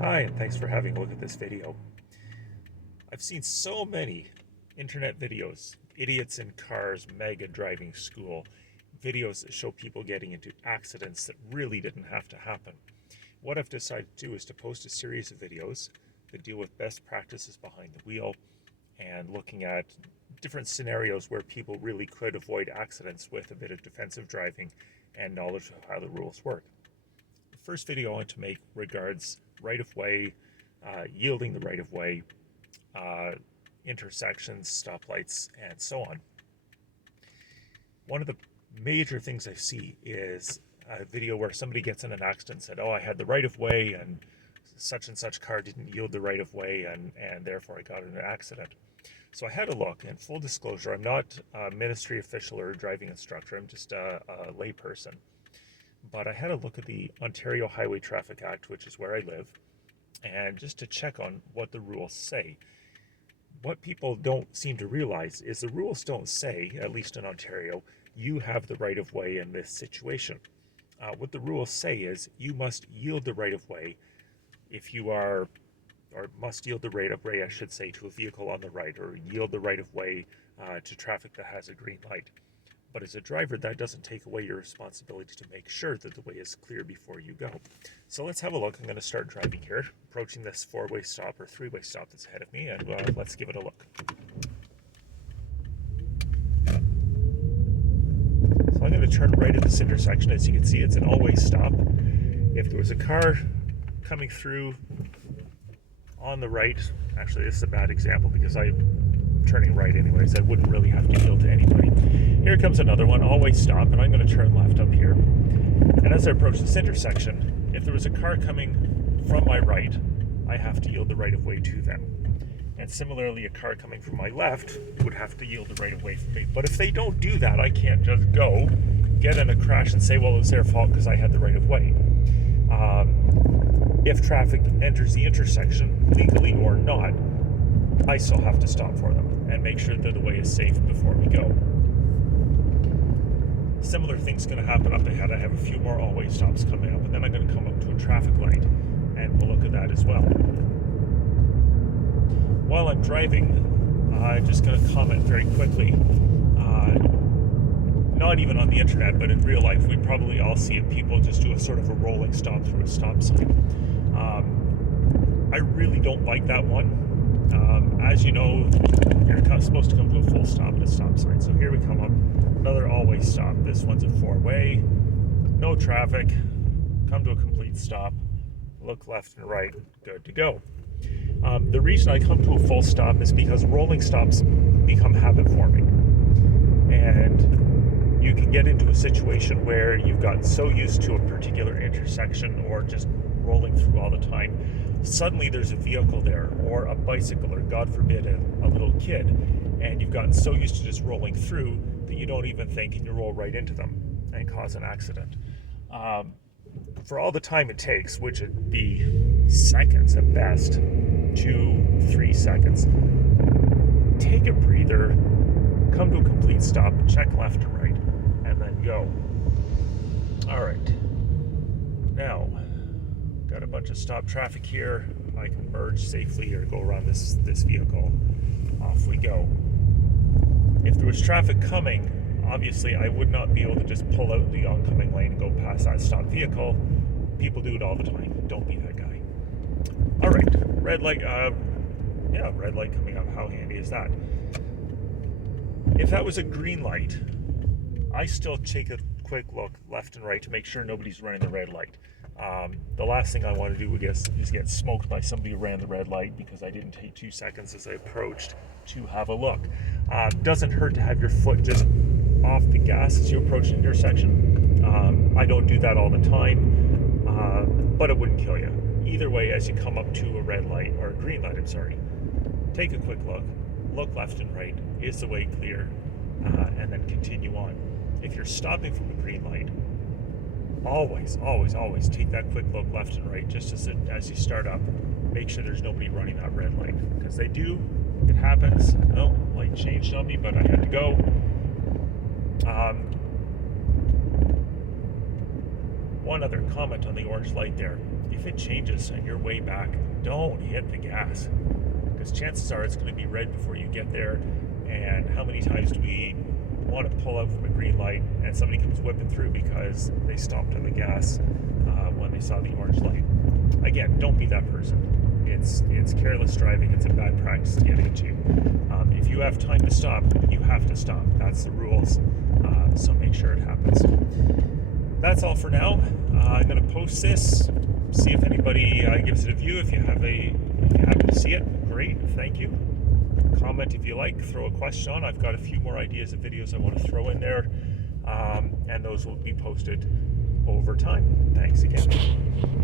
Hi, and thanks for having a look at this video. I've seen so many internet videos, idiots in cars, mega driving school, videos that show people getting into accidents that really didn't have to happen. What I've decided to do is to post a series of videos that deal with best practices behind the wheel and looking at different scenarios where people really could avoid accidents with a bit of defensive driving and knowledge of how the rules work. The first video I want to make regards right-of-way, yielding the right-of-way, uh, intersections, stoplights, and so on. One of the major things I see is a video where somebody gets in an accident and said, oh, I had the right-of-way and such car didn't yield the right-of-way and therefore I got in an accident. So I had a look, and full disclosure, I'm not a ministry official or a driving instructor, I'm just a layperson. But I had a look at the Ontario Highway Traffic Act, which is where I live, and just to check on what the rules say. What people don't seem to realize is the rules don't say, at least in Ontario, you have the right of way in this situation. What the rules say is you must yield the right of way if you are, or must yield the right of way, I should say, to a vehicle on the right, or yield the right of way to traffic that has a green light. But as a driver, that doesn't take away your responsibility to make sure that the way is clear before you go. So let's have a look. I'm going to start driving here, approaching this four-way stop or three-way stop that's ahead of me, and let's give it a look. So I'm going to turn right at this intersection. As you can see, it's an all-way stop. If there was a car coming through on the right, actually this is a bad example because I'm turning right anyways, I wouldn't really have to yield to anybody. Here comes another one, always stop, and I'm going to turn left up here. And as I approach this intersection, if there was a car coming from my right, I have to yield the right of way to them. And similarly, a car coming from my left would have to yield the right of way for me. But if they don't do that, I can't just go, get in a crash and say, well, it was their fault because I had the right of way. If traffic enters the intersection, legally or not, I still have to stop for them and make sure that the way is safe before we go. Similar thing's going to happen up ahead. I have a few more all-way stops coming up, and then I'm going to come up to a traffic light, and we'll look at that as well. While I'm driving, I'm just going to comment very quickly. Not even on the internet, but in real life, we probably all see it. People just do a sort of a rolling stop through a stop sign. I really don't like that one. As you know, you're supposed to come to a full stop at a stop sign. So here we come up, another all-way stop. This one's a four-way, no traffic, come to a complete stop, look left and right, good to go. The reason I come to a full stop is because rolling stops become habit-forming. And you can get into a situation where you've gotten so used to a particular intersection or just rolling through all the time, suddenly there's a vehicle there or a bicycle or, God forbid, a little kid, and you've gotten so used to just rolling through that you don't even think and you roll right into them and cause an accident. For all the time it takes, which would be seconds at best, 2-3 seconds, take a breather, come to a complete stop, check left and right, and then go. All right. Now, got a bunch of stop traffic here. I can merge safely or go around this vehicle. Off we go. If there was traffic coming, obviously I would not be able to just pull out the oncoming lane and go past that stopped vehicle. People do it all the time. Don't be that guy. All right, red light. Red light coming up. How handy is that? If that was a green light, I still take a quick look left and right to make sure nobody's running the red light. The last thing I want to do is get smoked by somebody who ran the red light because I didn't take 2 seconds as I approached to have a look. Doesn't hurt to have your foot just off the gas as you approach an intersection. I don't do that all the time, but it wouldn't kill you. Either way, as you come up to a red light, or a green light, take a quick look left and right, is the way clear, and then continue on. If you're stopping from a green light, always take that quick look left and right just as you start up. Make sure there's nobody running that red light, because they do. It happens. Oh, light changed on me, but I had to go. One other comment on the orange light there. if it changes and you're way back, don't hit the gas, because chances are it's going to be red before you get there. And how many times do we want to pull out from a green light and somebody comes whipping through because they stomped on the gas when they saw the orange light? Again, don't be that person. It's careless driving. It's a bad practice to get into. If you have time to stop, you have to stop. That's the rules. So make sure it happens. That's all for now. I'm going to post this. See if anybody gives it a view. If you happen to see it, great. Thank you. Comment if you like. Throw a question on. I've got a few more ideas of videos I want to throw in there, and those will be posted over time. Thanks again.